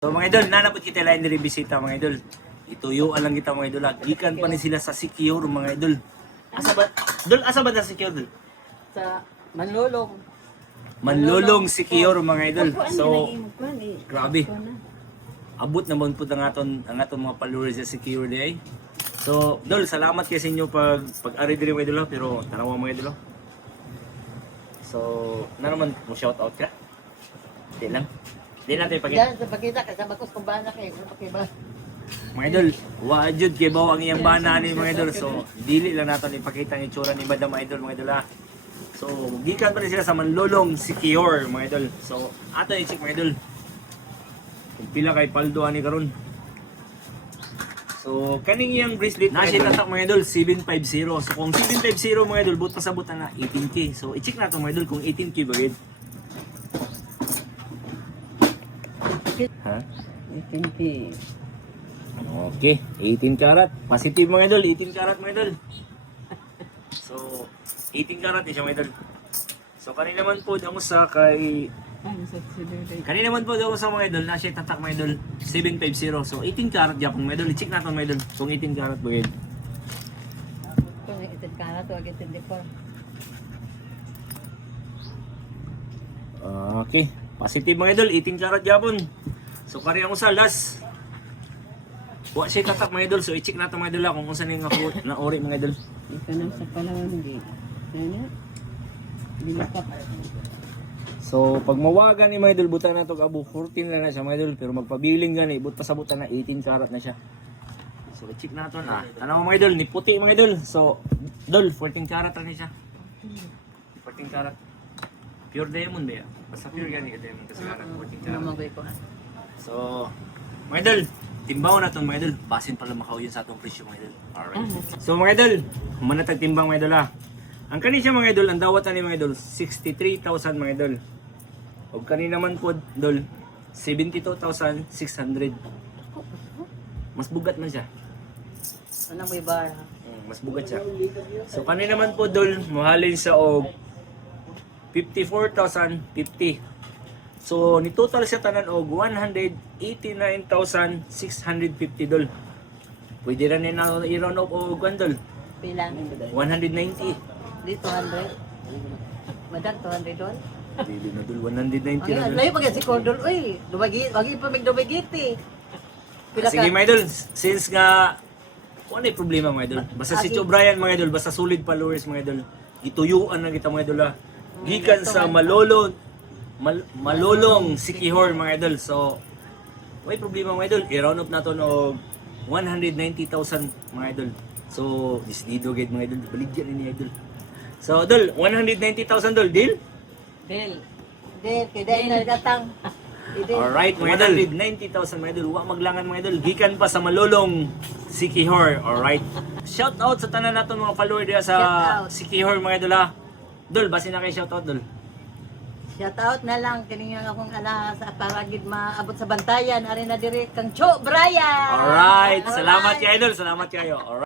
So mga idol, nanapot kita lain diri bisita mga idol. Ituyuan lang kita mga idol. Gikan pa ni sila sa Secure mga idol. Asa ba na Secure dol? Sa Manlolong. Manlolong Secure mga idol. So grabe. Abot naman po ang aton mga followers sa Secure day. So dol, salamat kay sa inyo pag-ari diri mga idol pero tanawa mga idol. So na naman mo shout out ka? Di lang. Di natin ipakita. Yan, sa pagkita ka, sa bakos kung ba na kayo, pakiba. Mga idol, waajud kay bawa ang iyang bana ni mga idol. So, dili lang natin ipakita ang itsura ni Madam Idol mga idol ha. So, gikan pa rin sila sa Manlolong Secure mga idol. So, ato i-check mga idol. Kung pila kay paldo ani karon. So, kaning iyang bracelet na siya tatak mga idol 750. So, kung 750 mga idol, but pasabot na 18K. So, i-check natin mga idol kung 18K ba gid. Ha? 18P. Okay, 18 karat. Positive mga idol, 18 karat mga idol. So, 18 karat siya mga idol. So, kanina naman po ang usa kay kanina naman po daw sa mga idol na siya tatak mga idol 750. So, 18 karat gyapon mga idol. I-check natin mga idol kung 18 karat ba yun. Kung 18 ka na, tuwag 24. Okay, positive mga idol, 18 karat gyapon. So, kari ang usa last. Wa siya tatak mga idol. So, i-check natin mga idol kung unsa ning na ori mga idol. Ika na sa Palawandi. Yan. Binakap. So, pag mawagan ni mga idol, buta na ito abo, 14 lang na siya mga idol. Pero magpabiling gani, but pasabutan na 18 karat na siya. So, i-check natin tanaw mga idol, ni puti mga idol. So, dol, 14 karat na siya. 14 karat. Pure diamond ba yan? Basta pure gani ka diamond kasi karat, 14 karat. Namagay ko. So, mga idol, timbaw na itong mga idol. Basin pala makaw yun sa atong presyo mga idol. Alright. So mga idol, manatag timbang mga idol Ang kani siya mga idol, ang dawat ni mga idol, 63,000 mga idol. O kani naman po, idol, 72,600. Mas bugat man siya. Anong may bar? Mas bugat siya. So kani naman po, idol, mahalin siya og 54,050. So, ni total siya tanan og 189,650 dol. Pwede ra ni na i-round up og dol. Pilang? 190. Di 200. Madag 200 doon? Dili na dol 190 na dol. Layo pag si Cordol, uy, dumagi, wagi pa mig dumagiti. Sige mga idol, since nga wala problema mga idol. Basta si Cho Brian mga idol, basta solid followers mga idol. Ituyuan na kita mga idol Gikan sa Malolong Secure mga idol. So, may problema mga idol. I-round up nato og 190,000 mga idol. So, disdido gid mga idol. Baligyan ni idol. So, idol, 190,000 dol, deal? Del. Del, kay dahil nagkatang. Alright mga idol, 190,000 mga idol. Wa maglangan mga idol. Gikan pa sa Malolong Secure. Alright. Shout out sa tanan naton mga follower diya sa Secure mga idol Dol, basi na kay shout out dol. Shout out na lang kining akong ala sa paragid maabot sa bantayan ari na diri kang Cho Brian. Alright, salamat kay idol, salamat kayo. Alright.